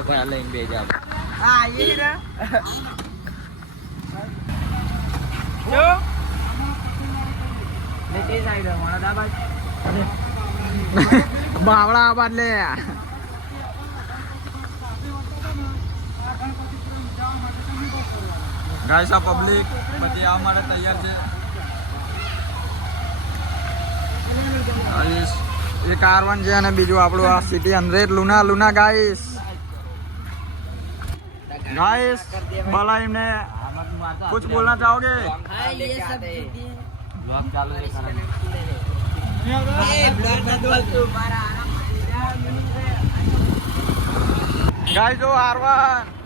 તો પણ લઈને બે જાવ હા એ રે જો લે તે સાઈડ મારા દાબા બાવળા આબાદ લે ગાઈસ આ પબ્લિક બધી આવવા માટે તૈયાર છે ગાઈસ એક R1 છે અને બીજું આપણું આ સિટી 100 લુના ગાઈસ गाइस बाला इमने कुछ बोलना चाहोगे हाँ ये सब ब्लॉग चालू है ब्लॉग ना बोल तू मारा गाइस जो R1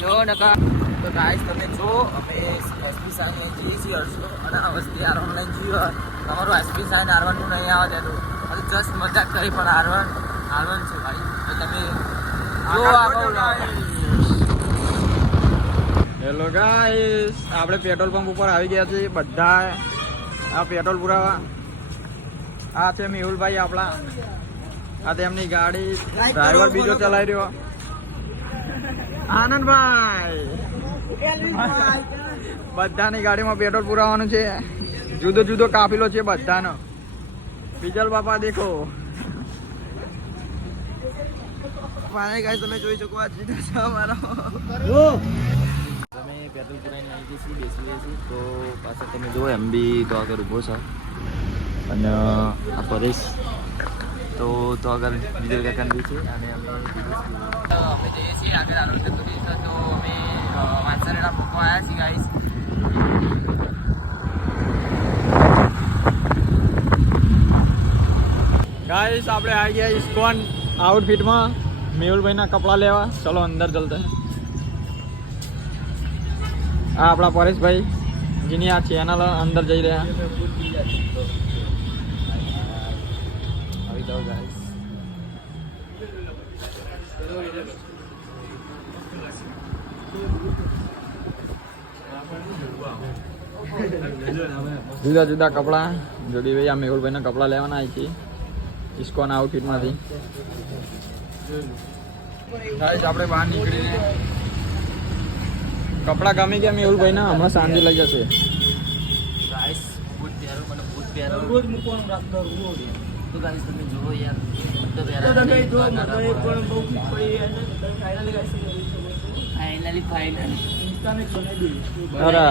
જો નકા તો ગાઈસ તમે જો અમે એસપી સાઈન જઈએ છીએ હર્ષો અને આ વસ્તી R1 લઈને જઈએ તમારું એસપી સાઈન R1 નું નહીં આવે તેનું અને જસ્ટ મજાક કરી પણ R1 છે ભાઈ તો તમે જો આવો હેલો ગાઈસ આપણે પેટ્રોલ પંપ ઉપર આવી ગયા છીએ બધા આ પેટ્રોલ પુરાવા આ છે મેહુલભાઈ આપણા આ તેમની ગાડી ડ્રાઈવર બીજો ચલાવી રહ્યો આનંદભાઈ બધાની ગાડીમાં પેટ્રોલ પુરાવાનું છે જુદો કાફિલો છે બધાનો બીજલ બાપા દેખો મારે ગાઈસ તમે જોઈ શકો આ જીતો છે અમારો તમે પેટ્રોલ પુરાઈને આવી જઈએ બેસીએ છીએ તો પાછળ તમે જુઓ MB તો આગળ ઊભો છે અને આ પરેશ તો આગળ બીજલ કાકાની છે અને અમે જઈએ છીએ આગળ આલોક ચતુર્થી છે તો અમે વાંસરેડા પૂકવા આવ્યા છીએ ગાઈસ ગાઈસ આપણે આવી ગયા ઇસ્કોન આઉટફિટમાં મેહુલભાઈના કપડા લેવા ચલો અંદર ચલતે આ આપણા પરેશભાઈ જેની આ ચેનલ અંદર જઈ રહ્યા આવી જાઓ ગાઈસ જુદા કપડા જોડી ભાઈ આ મેહુલભાઈના કપડા લેવાના આવી છે ઇસ્કોન આઉટફિટમાંથી ગાઈસ આપણે બહાર નીકળીને કપડા ગમી ગયા મેહુલભાઈના હમણાં સાંજે લઈ જશે ગાઈસ બૂટ પહેરો મને બૂટ પહેરો રોજ મૂકવાનું રાખતો તો ગાઈસ તમે જુઓ યાર તો ફાઇનલી અરે